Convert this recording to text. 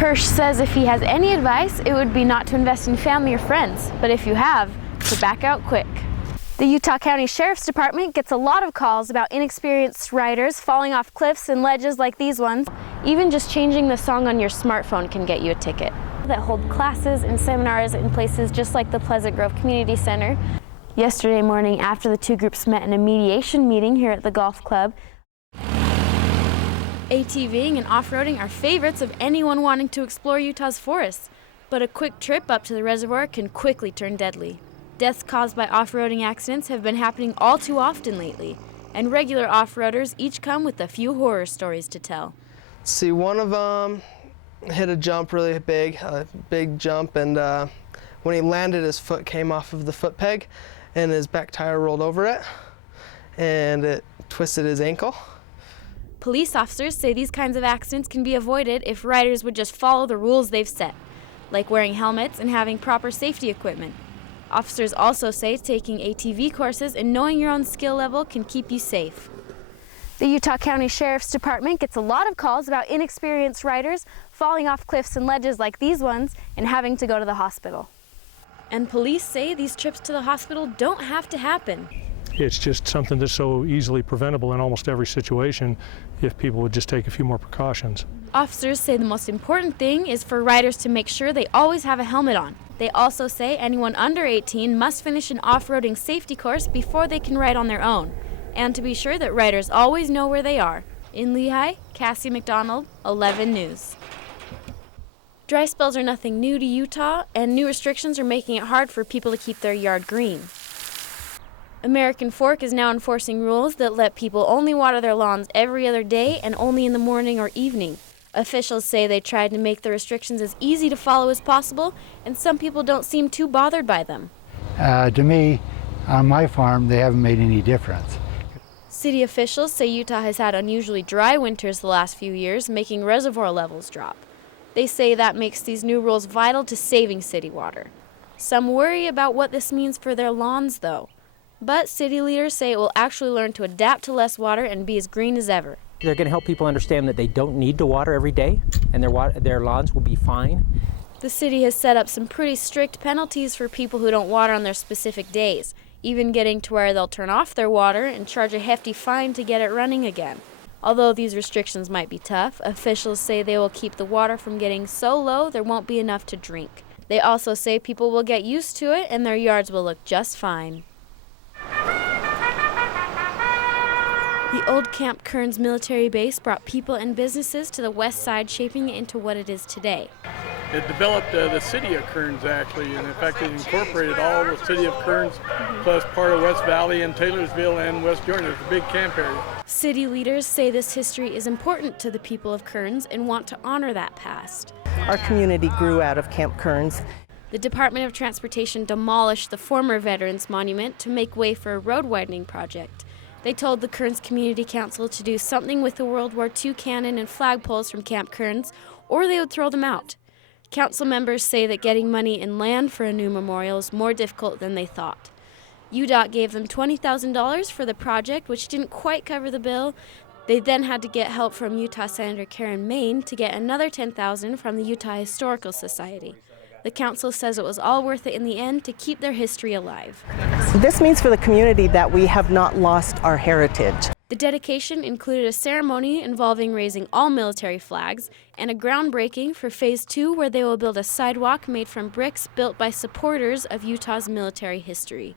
Hirsch says if he has any advice, it would be not to invest in family or friends, but if you have, to back out quick. The Utah County Sheriff's Department gets a lot of calls about inexperienced riders falling off cliffs and ledges like these ones. Even just changing the song on your smartphone can get you a ticket. That hold classes and seminars in places just like the Pleasant Grove Community Center. Yesterday morning, after the two groups met in a mediation meeting here at the golf club, ATVing and off-roading are favorites of anyone wanting to explore Utah's forests, but a quick trip up to the reservoir can quickly turn deadly. Deaths caused by off-roading accidents have been happening all too often lately, and regular off-roaders each come with a few horror stories to tell. See, one of them hit a jump really big, a big jump, and when he landed, his foot came off of the foot peg, and his back tire rolled over it, and it twisted his ankle. Police officers say these kinds of accidents can be avoided if riders would just follow the rules they've set, like wearing helmets and having proper safety equipment. Officers also say taking ATV courses and knowing your own skill level can keep you safe. The Utah County Sheriff's Department gets a lot of calls about inexperienced riders falling off cliffs and ledges like these ones and having to go to the hospital. And police say these trips to the hospital don't have to happen. It's just something that's so easily preventable in almost every situation if people would just take a few more precautions. Officers say the most important thing is for riders to make sure they always have a helmet on. They also say anyone under 18 must finish an off-roading safety course before they can ride on their own, and to be sure that riders always know where they are. In Lehigh, Cassie Macdonald, 11 News. Dry spells are nothing new to Utah, and new restrictions are making it hard for people to keep their yard green. American Fork is now enforcing rules that let people only water their lawns every other day and only in the morning or evening. Officials say they tried to make the restrictions as easy to follow as possible, and some people don't seem too bothered by them. To me, on my farm, they haven't made any difference. City officials say Utah has had unusually dry winters the last few years, making reservoir levels drop. They say that makes these new rules vital to saving city water. Some worry about what this means for their lawns, though. But city leaders say it will actually learn to adapt to less water and be as green as ever. They're going to help people understand that they don't need to water every day, and their lawns will be fine. The city has set up some pretty strict penalties for people who don't water on their specific days, even getting to where they'll turn off their water and charge a hefty fine to get it running again. Although these restrictions might be tough, officials say they will keep the water from getting so low there won't be enough to drink. They also say people will get used to it and their yards will look just fine. The old Camp Kearns military base brought people and businesses to the west side, shaping it into what it is today. It developed the city of Kearns, actually, and in fact it incorporated all the city of Kearns, plus part of West Valley and Taylorsville and West Jordan. It's a big camp area. City leaders say this history is important to the people of Kearns and want to honor that past. Our community grew out of Camp Kearns. The Department of Transportation demolished the former Veterans Monument to make way for a road widening project. They told the Kearns Community Council to do something with the World War II cannon and flagpoles from Camp Kearns, or they would throw them out. Council members say that getting money in land for a new memorial is more difficult than they thought. UDOT gave them $20,000 for the project, which didn't quite cover the bill. They then had to get help from Utah Senator Karen Maine to get another $10,000 from the Utah Historical Society. The council says it was all worth it in the end to keep their history alive. This means for the community that we have not lost our heritage. The dedication included a ceremony involving raising all military flags and a groundbreaking for Phase 2, where they will build a sidewalk made from bricks built by supporters of Utah's military history.